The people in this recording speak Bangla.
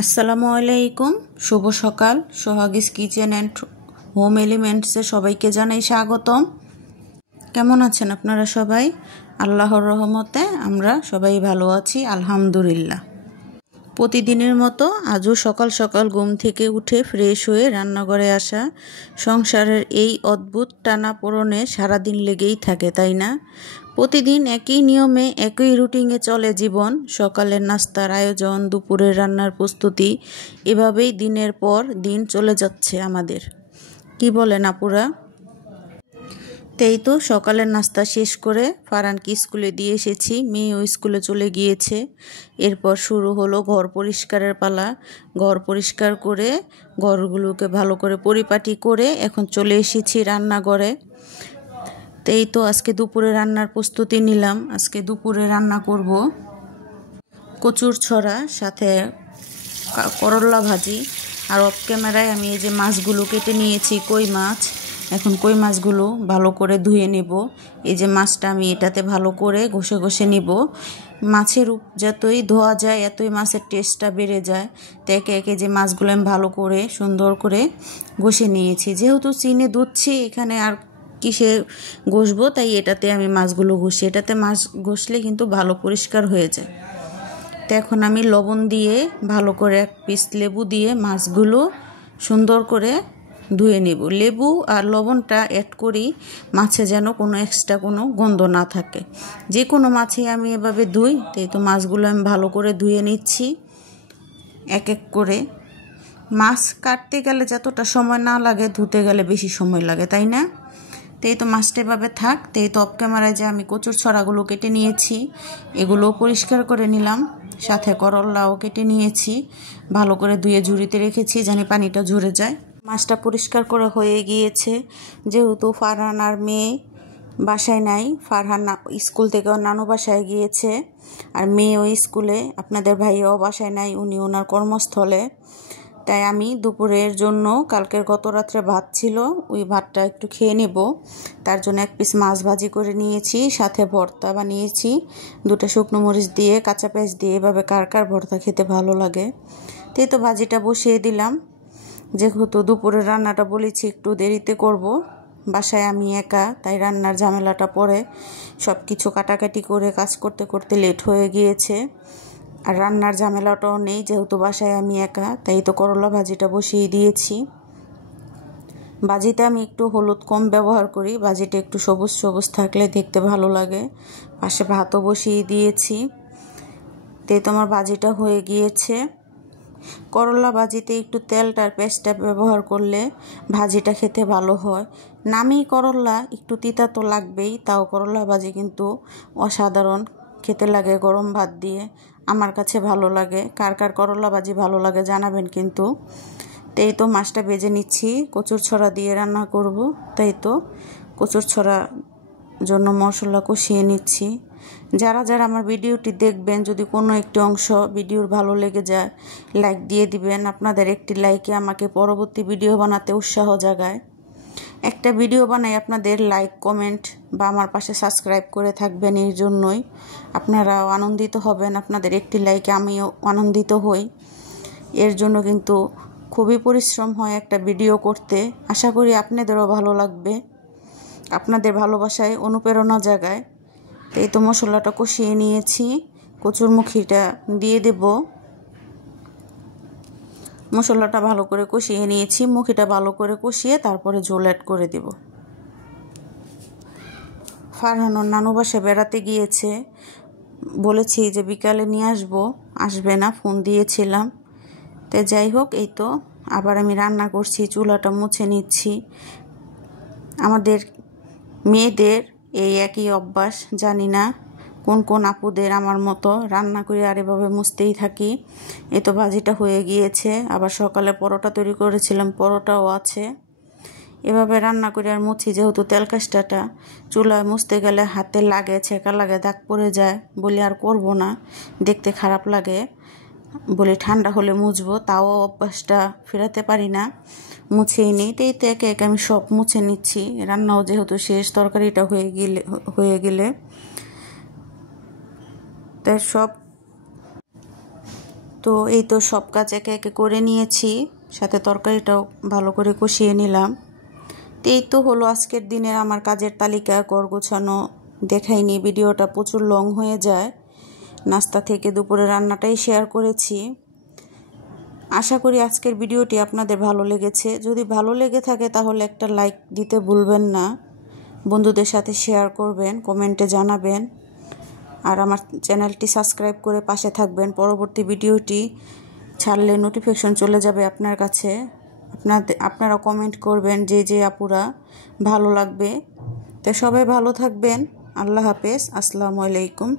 আসসালামু আলাইকুম, শুভ সকাল। সোহাগিস কিচেন অ্যান্ড হোম এলিমেন্টসে সবাইকে জানাই স্বাগতম। কেমন আছেন আপনারা সবাই? আল্লাহর রহমতে আমরা সবাই ভালো আছি, আলহামদুলিল্লাহ। প্রতিদিনের মতো আজও সকাল সকাল ঘুম থেকে উঠে ফ্রেশ হয়ে রান্নাঘরে আসা। সংসারের এই অদ্ভুত টানাপোড়েনে সারাদিন লেগেই থাকে, তাই না? প্রতিদিন একই নিয়মে একই রুটিনে চলে জীবন। সকালের নাস্তার আয়োজন, দুপুরের রান্নার প্রস্তুতি, এভাবেই দিনের পর দিন চলে যাচ্ছে আমাদের। কি বলেন আপুরা? তো সকালের নাস্তা শেষ করে ফারহানকে স্কুলে দিয়ে এসেছি, মেয়েও স্কুলে চলে গিয়েছে। এরপর শুরু হলো ঘর পরিষ্কারের পালা। ঘর পরিষ্কার করে ঘরগুলোকে ভালো করে পরিপাটি করে এখন চলে এসেছি রান্নাঘরে। তো আজকে দুপুরে রান্নার প্রস্তুতি নিলাম। আজকে দুপুরে রান্না করব কচুর ছড়া, সাথে করলা ভাজি। আর অফ ক্যামেরায় আমি এই যে মাছগুলো কেটে নিয়েছি, কই মাছ। এখন কই মাছগুলো ভালো করে ধুয়ে নেব। এই যে মাছটা আমি এটাতে ভালো করে ঘষে ঘষে নিব। মাছের যতই ধোয়া যায় এতই মাছের টেস্টটা বেড়ে যায়। তো একে একে যে মাছগুলো আমি ভালো করে সুন্দর করে ঘষে নিয়েছি। যেহেতু চিনি ধুচ্ছি এখানে, আর কিসে ঘষবো, তাই এটাতে আমি মাছগুলো ঘষি। এটাতে মাছ ঘষলে কিন্তু ভালো পরিষ্কার হয়ে যায়। তো এখন আমি লবণ দিয়ে ভালো করে এক পিস লেবু দিয়ে মাছগুলো সুন্দর করে ধুয়ে নেব। লেবু আর লবণটা অ্যাড করি মাছে যেন কোনো এক্সট্রা কোনো গন্ধ না থাকে। যে কোনো মাছেই আমি এভাবে ধুই। তো মাছগুলো আমি ভালো করে ধুয়ে নিচ্ছি এক এক করে। মাছ কাটতে গেলে যতটা সময় না লাগে, ধুতে গেলে বেশি সময় লাগে, তাই না? তো মাছটা এভাবে থাক। তো অফ ক্যামেরায় যে আমি কচুর ছড়াগুলো কেটে নিয়েছি, এগুলো পরিষ্কার করে নিলাম। সাথে করলাও কেটে নিয়েছি, ভালো করে ধুয়ে ঝুড়িতে রেখেছি যেন পানিটা ঝরে যায়। মাছটা পরিষ্কার করা হয়ে গিয়েছে। যেহেতু ফারহান আর মেয়ে বাসায় নাই, ফারহান স্কুল থেকে নানু বাসায় গিয়েছে, আর মেয়েও স্কুলে, আপনাদের ভাইও বাসায় নাই, উনি ওনার কর্মস্থলে। তাই আমি দুপুরের জন্য কালকের গত রাত্রে ভাত ছিল, ওই ভাতটা একটু খেয়ে নেব। তার জন্য এক পিস মাছ ভাজি করে নিয়েছি, সাথে ভর্তা বানিয়েছি 2টা শুকনো মরিচ দিয়ে, কাঁচা পেঁয়াজ দিয়ে। এভাবে কার কার ভর্তা খেতে ভালো লাগে। তো ভাজিটা বসিয়ে দিলাম। যেহেতু দুপুরের রান্নাটা বলেছি একটু দেরিতে করব, বাসায় আমি একা, তাই রান্নার ঝামেলাটা পরে সব কিছু কাটাকাটি করে কাজ করতে করতে লেট হয়ে গিয়েছে। আর রান্নার ঝামেলাটাও নেই, যেহেতু বাসায় আমি একা। তাই করলা ভাজিটা বসিয়ে দিয়েছি। ভাজিতে আমি একটু হলুদ কম ব্যবহার করি, ভাজিটা একটু সবুজ সবুজ থাকলে দেখতে ভালো লাগে। পাশে ভাতও বসিয়ে দিয়েছি। আমার ভাজিটা হয়ে গিয়েছে। করলা ভাজিতে একটু তেলটার পেস্টটা ব্যবহার করলে ভাজিটা খেতে ভালো হয়। নামি করলা একটু তিতা তো লাগবেই, তাও করলা ভাজি কিন্তু অসাধারণ খেতে লাগে গরম ভাত দিয়ে। আমার কাছে ভালো লাগে। কার কার করলা ভাজি ভালো লাগে জানাবেন কিন্তু। তো মাছটা ভেজে নিচ্ছি, কচুর ছড়া দিয়ে রান্না করব। কচুর ছড়া জন্য মশলা কষিয়ে নিচ্ছি। যারা যারা আমার ভিডিওটি দেখবেন, যদি কোনো একটি অংশ ভিডিওর ভালো লেগে যায়, লাইক দিয়ে দিবেন। আপনাদের একটি লাইকে আমাকে পরবর্তী ভিডিও বানাতে উৎসাহ জাগায়। একটা ভিডিও বানাই আপনাদের লাইক, কমেন্ট বা আমার পাশে সাবস্ক্রাইব করে থাকবেন, এর জন্যই আপনারাও আনন্দিত হবেন। আপনাদের একটি লাইকে আমিও আনন্দিত হই। এর জন্য কিন্তু খুবই পরিশ্রম হয় একটা ভিডিও করতে। আশা করি আপনাদেরও ভালো লাগবে, আপনাদের ভালোবাসায় অনুপ্রেরণা জাগায়। তো মশলাটা কষিয়ে নিয়েছি, কচুরমুখিটা দিয়ে দেব। মশলাটা ভালো করে কষিয়ে নিয়েছি, মুখিটা ভালো করে কষিয়ে তারপরে ঝোল অ্যাড করে দেব। ফারহান ওর নানু বাসায় বেড়াতে গিয়েছে, বলেছি যে বিকালে নিয়ে আসবে না, ফোন দিয়েছিলাম। যাই হোক, আবার আমি রান্না করছি, চুলাটা মুছে নিচ্ছি। আমাদের মেয়েদের এই একই অভ্যাস, জানি না কোন কোন আপুদের আমার মতো রান্না করে আর এভাবে মুছতেই থাকি। ভাজিটা হয়ে গিয়েছে। আবার সকালে পরোটা তৈরি করেছিলাম, পরোটাও আছে। এভাবে রান্না করে আর মুছি। যেহেতু তেলকাষ্টাটা চুলায় মুছতে গেলে হাতে লাগে, ছেঁকা লাগে, দাগ পড়ে যায়, বলি আর করব না, দেখতে খারাপ লাগে, বলি ঠান্ডা হলে মুছবো। তাও অভ্যাসটা ফেরাতে পারি না, মুছেই নিই। তো একে একে আমি সব মুছে নিচ্ছি। রান্নাও যেহেতু শেষ, তরকারিটা হয়ে গেলে তাই সব তো এই তো সব কাজ একে একে করে নিয়েছি, সাথে তরকারিটাও ভালো করে কষিয়ে নিলাম। তো এই তো হলো আজকের দিনের আমার কাজের তালিকা। ঘর গোছানো দেখাইনি, ভিডিওটা প্রচুর লং হয়ে যায়। নাস্তা থেকে দুপুরে রান্নাটাই শেয়ার করেছি। আশা করি আজকের ভিডিওটি আপনাদের ভালো লেগেছে। যদি ভালো লেগে থাকে তাহলে একটা লাইক দিতে ভুলবেন না, বন্ধুদের সাথে শেয়ার করবেন, কমেন্টে জানাবেন, আর আমার চ্যানেলটি সাবস্ক্রাইব করে পাশে থাকবেন। পরবর্তী ভিডিওটি ছাড়লে নোটিফিকেশন চলে যাবে আপনার কাছে। আপনারা কমেন্ট করবেন যে আপুরা ভালো লাগবে। তো সবাই ভালো থাকবেন। আল্লাহ হাফেজ। আসসালামু আলাইকুম।